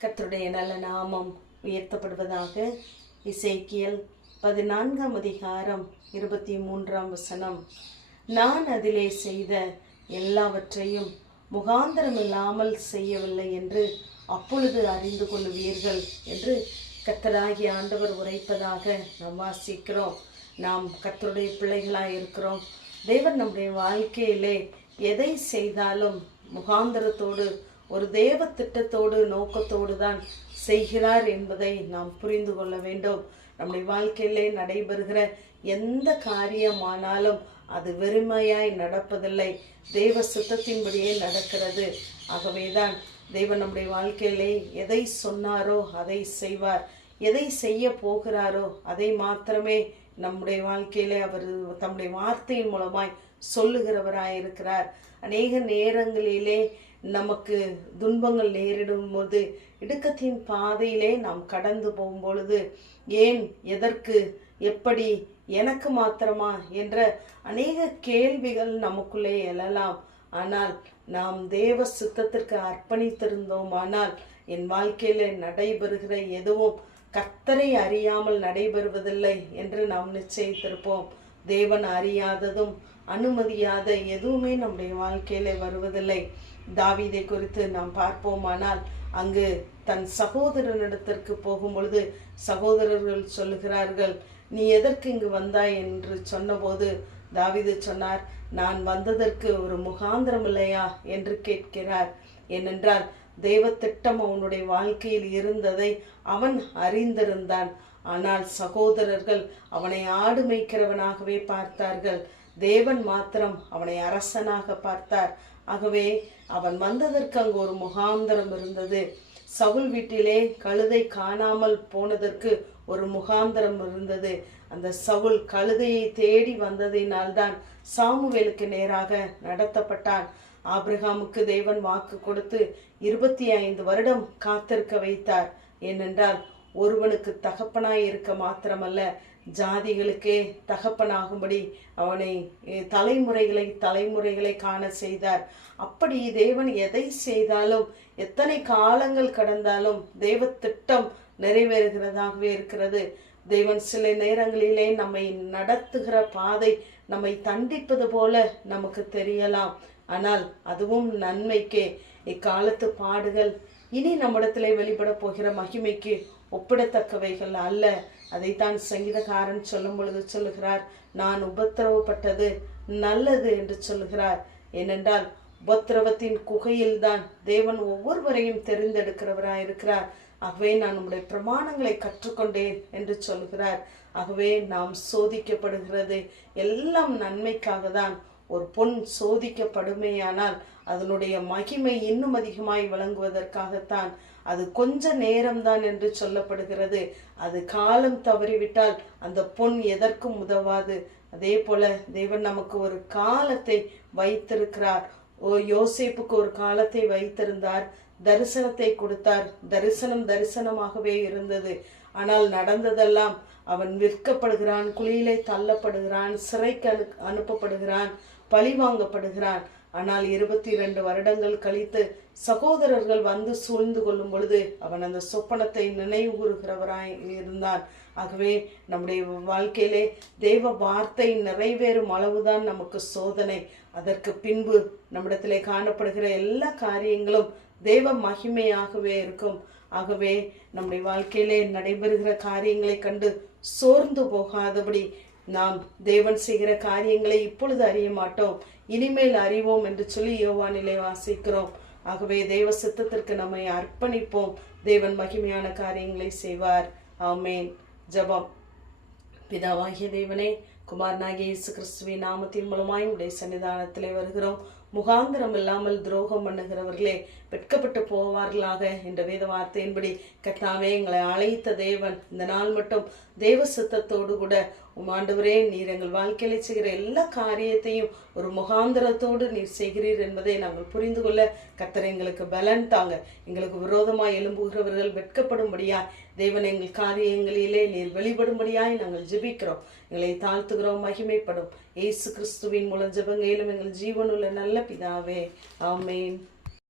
கர்த்தருடைய நல்ல நாமம் உயர்த்தப்படுவதாக. எசேக்கியேல் 14:23 நான் அதிலே செய்த எல்லாவற்றையும் முகாந்தரமில்லாமல் செய்யவில்லை என்று அப்பொழுது அறிந்து கொள்ளுவீர்கள் என்று கர்த்தராகிய ஆண்டவர் உரைப்பதாக நாம் வாசிக்கிறோம். நாம் கர்த்தருடைய பிள்ளைகளாய் இருக்கிறோம். தேவன் நம்முடைய வாழ்க்கையிலே எதை செய்தாலும் முகாந்தரத்தோடு ஒரு தேவ திட்டத்தோடு நோக்கத்தோடு தான் செய்கிறார் என்பதை நாம் புரிந்து கொள்ள வேண்டும். நம்முடைய வாழ்க்கையிலே நடைபெறுகிற எந்த காரியமானாலும் அது வெறுமையாய் நடப்பதில்லை, தேவ சித்தத்தின்படியே நடக்கிறது. ஆகவேதான் தேவன் நம்முடைய வாழ்க்கையிலே எதை சொன்னாரோ அதை செய்வார், எதை செய்ய போகிறாரோ அதை மாத்திரமே நம்முடைய வாழ்க்கையிலே அவர் தம்முடைய வார்த்தையின் மூலமாய் சொல்லுகிறவராய் இருக்கிறார். அநேக நேரங்களிலே நமக்கு துன்பங்கள் நேரிடும் போது, இடுக்கத்தின் பாதையிலே நாம் கடந்து போகும் பொழுது, ஏன், எதற்கு, எப்படி, எனக்கு மாத்திரமா என்ற அநேக கேள்விகள் நமக்குள்ளே எழலாம். ஆனால் நாம் தேவ சித்தத்திற்கு அர்ப்பணித்திருந்தோமானால் என் வாழ்க்கையில நடைபெறுகிற எதுவும் கர்த்தரை அறியாமல் நடைபெறுவதில்லை என்று நாம் நிச்சயித்திருப்போம். தேவன் அறியாததும் அனுமதியாத எதுவுமே நம்முடைய வாழ்க்கையில வருவதில்லை. தாவீதை குறித்து நாம் பார்ப்போமானால், அங்கு தன் சகோதரனிடத்திற்கு போகும் பொழுது சகோதரர்கள் சொல்லுகிறார்கள், நீ எதற்கு இங்கு வந்தாய் என்று சொன்னபோது தாவீது சொன்னார், நான் வந்ததற்கு ஒரு முகாந்திரம் இல்லையா என்று கேட்கிறார். ஏனென்றால் தேவ திட்டம் அவனுடைய வாழ்க்கையில் இருந்ததை அவன் அறிந்திருந்தான். ஆனால் சகோதரர்கள் அவனை ஆடு மேய்க்கிறவனாகவே பார்த்தார்கள். தேவன் மாத்திரம் அவனை அரசனாக பார்த்தார். ஆகவே அவன் வந்ததற்கு அங்கு ஒரு முகாந்தரம் இருந்தது. சவுல் வீட்டிலே கழுதை காணாமல் போனதற்கு ஒரு முகாந்தரம் இருந்தது. அந்த சவுல் கழுதையை தேடி வந்ததினால்தான் சாமுவேலுக்கு நேராக நடத்தப்பட்டான். ஆபிரகாமுக்கு தேவன் வாக்கு கொடுத்து 25 வருடம் காத்திருக்க வைத்தார். ஏனென்றால் ஒருவனுக்கு தகப்பனாய் இருக்க மாத்திரமல்ல, ஜாதிகளுக்கே தகப்பனாகும்படி அவனை தலைமுறைகளை காண செய்தார். அப்படி தேவன் எதை செய்தாலும், எத்தனை காலங்கள் கடந்தாலும் தேவ திட்டம் நிறைவேறுகிறதாகவே இருக்கிறது. தேவன் சில நேரங்களிலே நம்மை நடத்துகிற பாதை நம்மை தண்டிப்பது போல நமக்கு தெரியலாம். ஆனால் அதுவும் நன்மைக்கே. இக்காலத்து பாடுகள் இனி நம்மிடத்திலே வெளிப்பட போகிற மகிமைக்கு ஒப்பிடத்தக்கவைகள் அல்ல. அதைத்தான் சங்கீதக்காரன் சொல்லும் பொழுது சொல்லுகிறார், நான் உபத்திரவப்பட்டது நல்லது என்று சொல்லுகிறார். ஏனென்றால் உபத்திரவத்தின் குகையில்தான் தேவன் ஒவ்வொருவரையும் தெரிந்தெடுக்கிறவராய் இருக்கிறார். ஆகவே நான் உங்களுடைய பிரமாணங்களை கற்றுக்கொண்டேன் என்று சொல்லுகிறார். ஆகவே நாம் சோதிக்கப்படுகிறது எல்லாம் நன்மைக்காக தான். ஒரு பொன் சோதிக்கப்படுமேயானால் அதனுடைய மகிமை இன்னும் அதிகமாய் வழங்குவதற்காகத்தான். அது கொஞ்ச நேரம்தான் என்று சொல்லப்படுகிறது. அது காலம் தவறிவிட்டால் அந்த பொன் எதற்கும் உதவாது. அதே போல தேவன் நமக்கு ஒரு காலத்தை வைத்திருக்கிறார். யோசேப்புக்கு ஒரு காலத்தை வைத்திருந்தார், தரிசனத்தை கொடுத்தார். தரிசனமாகவே இருந்தது. ஆனால் நடந்ததெல்லாம் அவன் விற்கப்படுகிறான், குழியிலே தள்ளப்படுகிறான், சிறைக்கு அனுப்பப்படுகிறான், பழி வாங்கப்படுகிறான். ஆனால் 22 வருடங்கள் கழித்து சகோதரர்கள் வந்து சூழ்ந்து கொள்ளும் பொழுது அவன் அந்த சொப்பனத்தை நினைவு கூறுகிறவராய் இருந்தான். ஆகவே நம்முடைய வாழ்க்கையிலே தேவ வார்த்தை நிறைவேறும் அளவுதான் நமக்கு சோதனை. அதற்கு பின்பு நம்மிடத்திலே காணப்படுகிற எல்லா காரியங்களும் தேவ மகிமையாகவே இருக்கும். ஆகவே நம்முடைய வாழ்க்கையிலே நடைபெறுகிற காரியங்களை கண்டு சோர்ந்து போகாதபடி, நாம் தேவன் செய்கிற காரியங்களை இப்பொழுது அறிய மாட்டோம், இனிமேல் அறிவோம் என்று சொல்லி யோவானிலே வாசிக்கிறோம். ஆகவே தேவ சித்தத்திற்கு நம்மை அர்ப்பணிப்போம். தேவன் மகிமையான காரியங்களை செய்வார். ஆமேன். ஜெபம். பிதாவாகிய தேவனே, குமாரனாகிய இயேசு கிறிஸ்துவின் நாமத்தின் மூலமாய் உடைய சன்னிதானத்திலே வருகிறோம். முகாந்திரம் இல்லாமல் துரோகம் பண்ணுகிறவர்களே வெட்கப்பட்டு போவார்களாக என்ற வேத வார்த்தையின்படி கர்த்தாவே எங்களை அழைத்த தேவன் இந்த நாள் மட்டும் தேவ சித்தத்தோடு கூட ஆண்டவரே, நீர் எங்கள் வாழ்க்கையில செய்கிற எல்லா காரியத்தையும் ஒரு முகாந்திரத்தோடு நீர் செய்கிறீர் என்பதை நாங்கள் புரிந்து கொள்ள கர்த்தர் எங்களுக்கு பலன் தாங்க. எங்களுக்கு விரோதமாய் எழும்புகிறவர்கள் வெட்கப்படும்படியாய் தேவன் எங்கள் காரியங்களிலே நீர் வெளிப்படும்படியாய் நாங்கள் ஜெபிக்கிறோம். எங்களை தாழ்த்துகிறோம், மகிமைப்படும் இயேசு கிறிஸ்துவின் மூலம் ஜெபங்கேலும் எங்கள் ஜீவனுள்ள நல்ல பிதாவே. ஆமேன்.